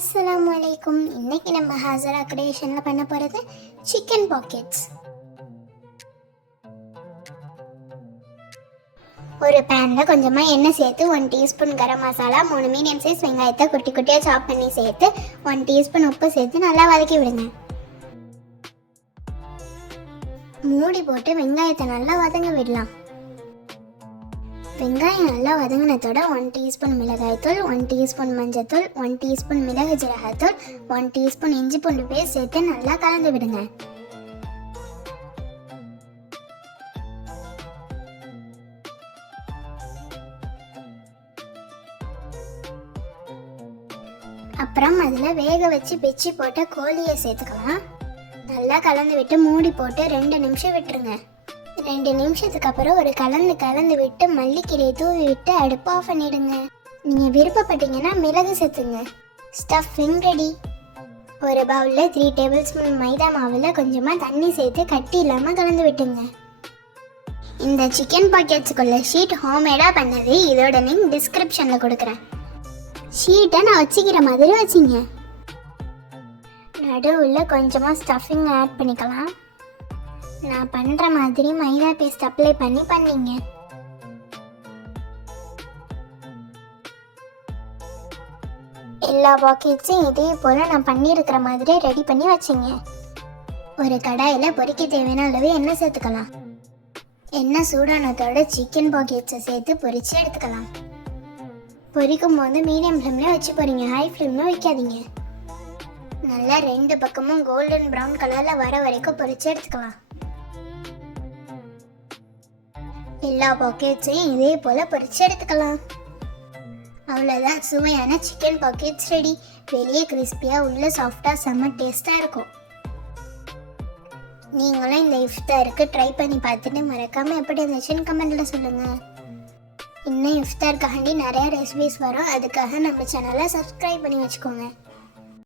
அஸ்ஸலாமு அலைக்கும். இன்னைக்கு நம்ம ஹாசரா கிரியேஷனில் பண்ண போகிறது சிக்கன் பாக்கெட்ஸ். ஒரு பேனில் கொஞ்சமாக எண்ணெய் சேர்த்து 1 teaspoon garam masala, 3 medium size வெங்காயத்தை குட்டி குட்டியாக சாப் பண்ணி சேர்த்து 1 டீஸ்பூன் உப்பு சேர்த்து நல்லா வதக்கி விடுங்க. மூடி போட்டு வெங்காயத்தை நல்லா வதங்க விடலாம். வெங்காயம் நல்லா வதங்கினதோட 1 டீஸ்பூன் மிளகாய்த்தூள், 1 டீஸ்பூன் மஞ்சத்தூள், 1 டீஸ்பூன் மிளகு ஜீரகத்தூள், 1 டீஸ்பூன் இஞ்சி பூண்டு பேஸ்ட் சேர்த்து நல்லா கலந்து விடுங்க. அப்புறம் அதில் வேக வச்சு பிச்சு போட்ட கோழியை சேர்த்துக்கலாம். நல்லா கலந்து விட்டு மூடி போட்டு 2 நிமிஷம் விட்டுருங்க. 2 நிமிஷத்துக்கு அப்புறம் ஒரு கலந்து விட்டு மல்லிக்கீரையை தூவி விட்டு அடுப்பு ஆஃப் பண்ணிடுங்க. நீங்கள் விருப்பப்பட்டீங்கன்னா மிளகு சேர்த்துங்க. Stuffing ready. ஒரு பவுலில் 3 டேபிள் ஸ்பூன் மைதா மாவில் கொஞ்சமாக தண்ணி சேர்த்து கட்டி இல்லாமல் கலந்து விட்டுங்க. இந்த சிக்கன் பாக்கெட்ஸுக்குள்ள ஷீட் ஹோம்மேடாக பண்ணது. இதோட லிங்க் டிஸ்கிரிப்ஷனில் கொடுக்குறேன். ஷீட்டை நான் வச்சுக்கிற மாதிரி வச்சிங்க. நடுவில் கொஞ்சமாக ஸ்டஃபிங் ஆட் பண்ணிக்கலாம். நான் பண்ணுற மாதிரி மைதா பேஸ்ட் அப்ளை பண்ணிங்க. எல்லா பாக்கெட்ஸும் இதே போல் நான் பண்ணியிருக்கிற மாதிரி ரெடி பண்ணி வச்சுங்க. ஒரு கடாயில் பொரிக்க தேவையான அளவு எண்ணெய் சேர்த்துக்கலாம். எண்ணெய் சூடானதோட சிக்கன் பாக்கெட்ஸை சேர்த்து பொரித்து எடுத்துக்கலாம். பொரிக்கும் போது மீடியம் ஃப்ளேமில் வச்சு போறீங்க, ஹை ஃப்ளேமில் வைக்காதீங்க. நல்லா 2 பக்கமும் கோல்டன் ப்ரௌன் கலரில் வர வரைக்கும் பொரித்து எடுத்துக்கலாம். எல்லா பாக்கெட்ஸையும் இதே போல் பொரிச்சு எடுத்துக்கலாம். அவ்வளோதான், சுவையான சிக்கன் பாக்கெட்ஸ் ரெடி. வெளியே கிறிஸ்பியாக உள்ள சாஃப்டாக செம்ம டேஸ்ட்டாக இருக்கும். நீங்களும் இந்த இஃப்தாருக்கு ட்ரை பண்ணி பார்த்துட்டு மறக்காமல் எப்படி இருந்துச்சுன்னு கமெண்ட்டில் சொல்லுங்கள். இன்னும் இஃப்தாருக்காண்டி நிறையா ரெசிபிஸ் வரும். அதுக்காக நம்ம சேனலை சப்ஸ்கிரைப் பண்ணி வச்சுக்கோங்க.